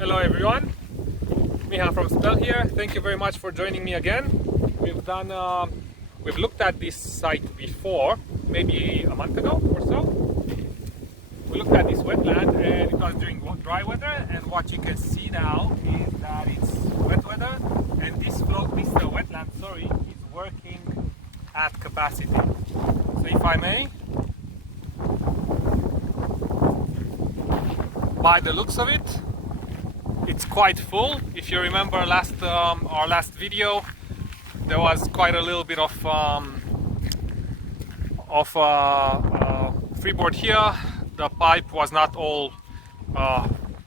Hello everyone, Miha from Spell here. Thank you very much for joining me again. We've looked at this site before, maybe a month ago or so. We looked at this wetland and it was during dry weather, and what you can see now is that it's wet weather, and this wetland, is working at capacity. So if I may, by the looks of it, it's quite full. If you remember our last video, there was quite a little bit of freeboard here. The pipe was not all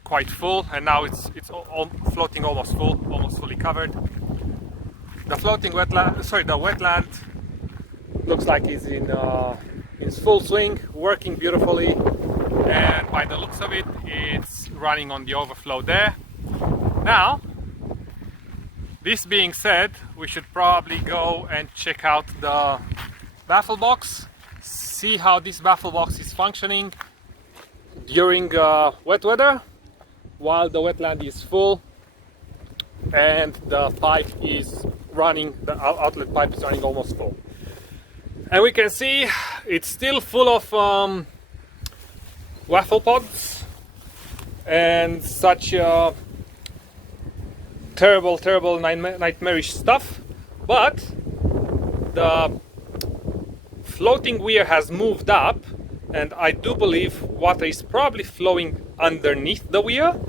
quite full, and now it's all floating almost full, almost fully covered. The wetland looks like it's in full swing, working beautifully, and by the looks of it, it's running on the overflow there. Now, this being said, we should probably go and check out the Bafflebox, see how this Bafflebox is functioning during wet weather, while the wetland is full and the pipe is running, the outlet pipe is running almost full. And we can see it's still full of waffle pods and such terrible nightmarish stuff, but the floating weir has moved up, and I do believe water is probably flowing underneath the weir,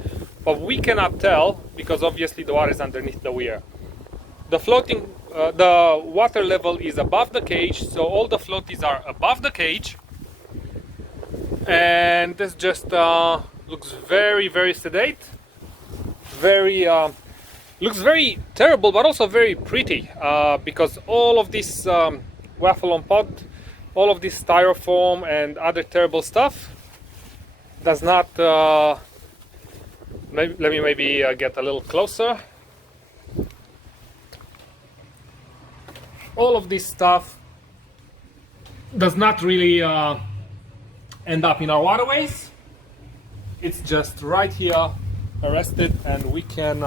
but we cannot tell because obviously the water is underneath the weir. The water level is above the cage, so all the floaties are above the cage, and this just looks very sedate, looks very terrible, but also very pretty, because all of this waffle on pod, all of this styrofoam and other terrible stuff does not let me maybe get a little closer. All of this stuff does not really end up in our waterways. It's just right here arrested, and we can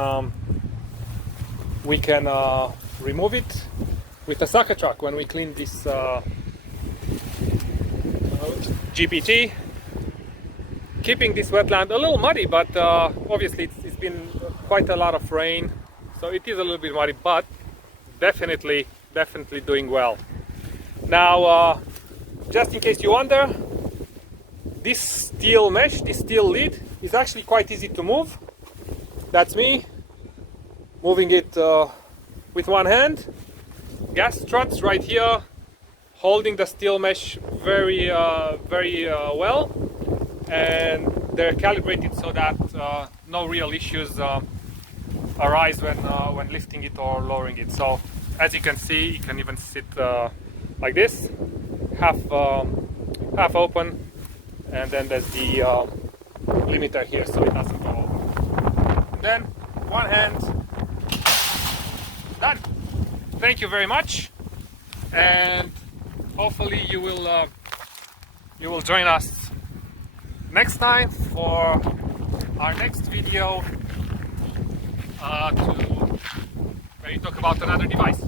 remove it with a sucker truck when we clean this GPT, keeping this wetland a little muddy, but obviously it's been quite a lot of rain, so it is a little bit muddy, but definitely doing well. Now, just in case you wonder, this steel mesh, this steel lid, is actually quite easy to move. That's me moving it with one hand. Gas struts right here holding the steel mesh very well, and they're calibrated so that no real issues arise when lifting it or lowering it. So as you can see, you can even sit like this, half open, and then there's the limiter here so it doesn't go over. Then one hand, done. Thank you very much, and hopefully you will join us next time for our next video where we talk about another device.